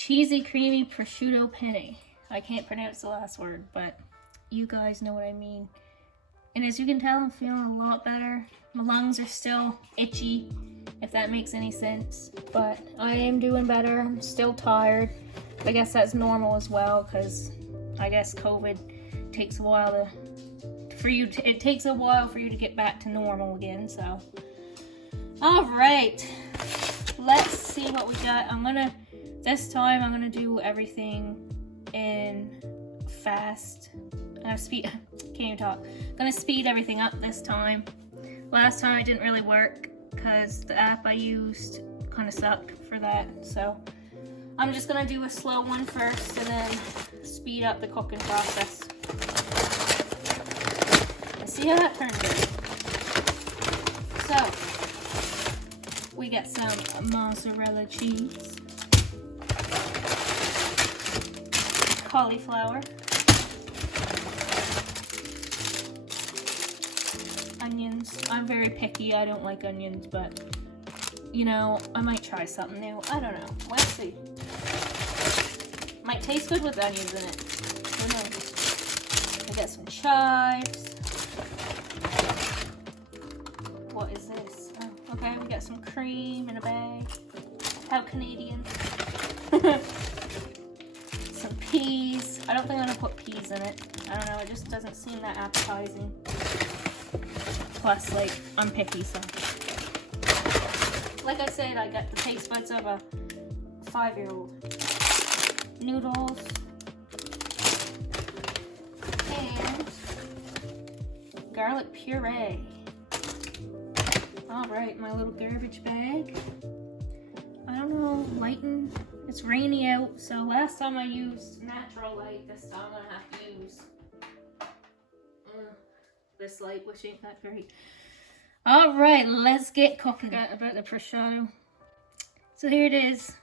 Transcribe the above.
cheesy, creamy prosciutto penne. I can't pronounce the last word, but you guys know what I mean. And as you can tell, I'm feeling a lot better. My lungs are still itchy, if that makes any sense, but I am doing better. I'm still tired. I guess that's normal as well, because I guess COVID takes a while it takes a while for you to get back to normal again, so. All right, let's see what we got. This time I'm gonna do everything in fast. Can't even talk. Gonna speed everything up this time. Last time it didn't really work because the app I used kind of sucked for that, so I'm just gonna do a slow one first and then speed up the cooking process. Let's see how that turns out. So, we got some mozzarella cheese, cauliflower, onions. I'm very picky, I don't like onions, but you know, I might try something new. I don't know. Let's see. Might taste good with onions in it. Who knows? I got some chives. What is this? Oh, okay, we got some cream in a bag. How Canadian. Some peas. I don't think I'm gonna put peas in it. I don't know, it just doesn't seem that appetizing. Plus, like, I'm picky, so. Like I said, I got the taste buds of a 5-year-old. Noodles. And garlic puree. Alright, my little garbage bag. I don't know, lighting. It's rainy out, so last time I used natural light, this time I'm gonna have to use this light, which ain't that great. Alright, let's get cooking. About the prosciutto. So here it is.